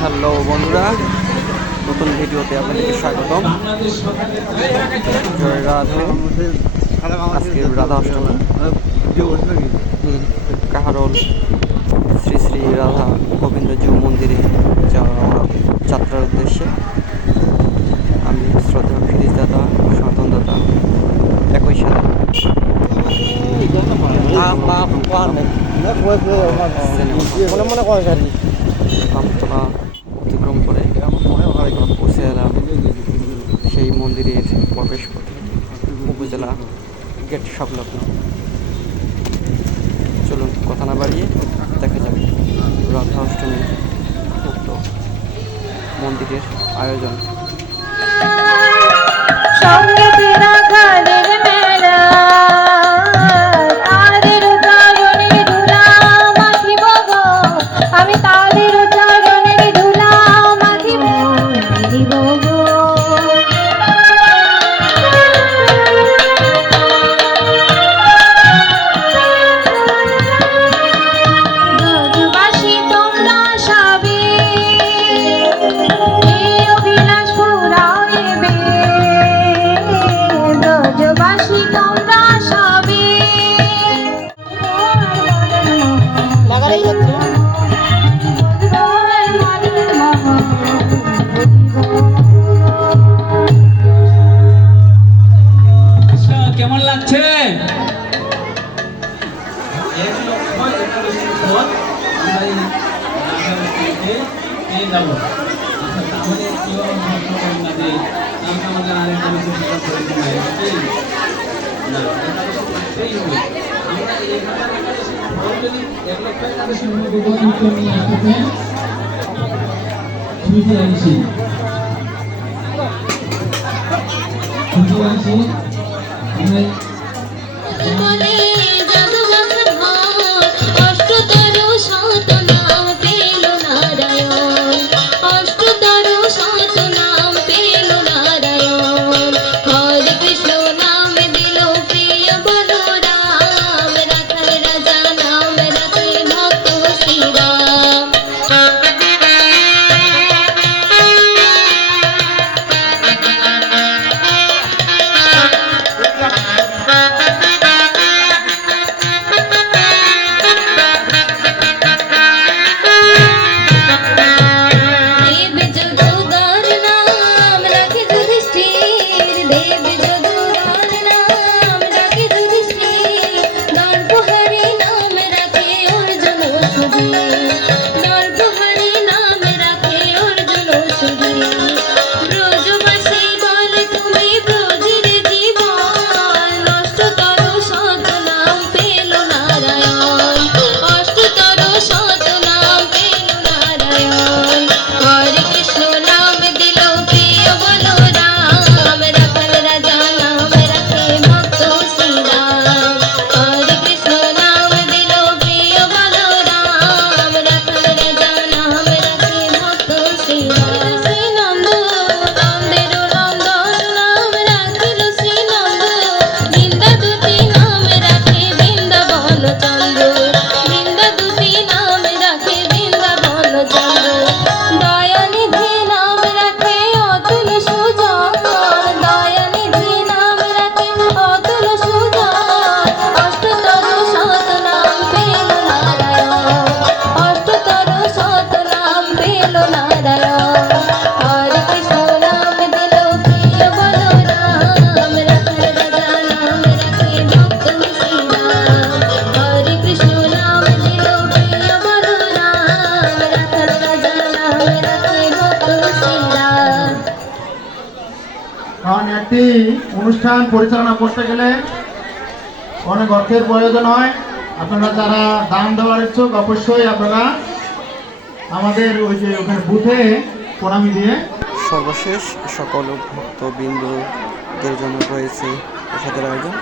Hello বন্ধুরা, নতুন ভিডিওতে আপনাদেরকে স্বাগতম। রাধা। আজকে রাধা অষ্টমী। কাহারল শ্রী শ্রী রাধা গোবিন্দ জিউ মন্দিরে যাওয়া যাত্রার উদ্দেশ্যে আমি শ্রদ্ধা ফিরিজ দাদা আমতলা অতিক্রম করে। আমরা পৌঁছে এলাম। সেই মন্দিরের প্রবেশ পথে উপজেলা গেট সংলগ্ন। চলুন কথা না বাড়িয়ে দেখা যাবে রথা অষ্টমীর উক্ত মন্দিরের আয়োজন। রাধারানীকে পেয়ে যাব। তাহলে কেউ ভক্ত করেন না যে, আমাদের আরেকটা প্রয়োজন হয়, নাকি? না, একাদশী করতেই হবে। আমরা এই যদি লক্ষ একাদশী মধ্যে উপযুক্ত নিয়ে এসেছেন, ছুটি আনছি। ছুটি আনছি। আমরা কারণ একটি অনুষ্ঠান পরিচালনা করতে গেলে অনেক অর্থের প্রয়োজন হয়। আপনারা যারা দান দেওয়ার ইচ্ছুক, অবশ্যই আপনারা আমাদের ওই যে ওখানে বুথে প্রণামী দিয়ে সর্বশেষ সকল ভক্তবৃন্দদের জন্য রয়েছে প্রসাদের আয়োজন।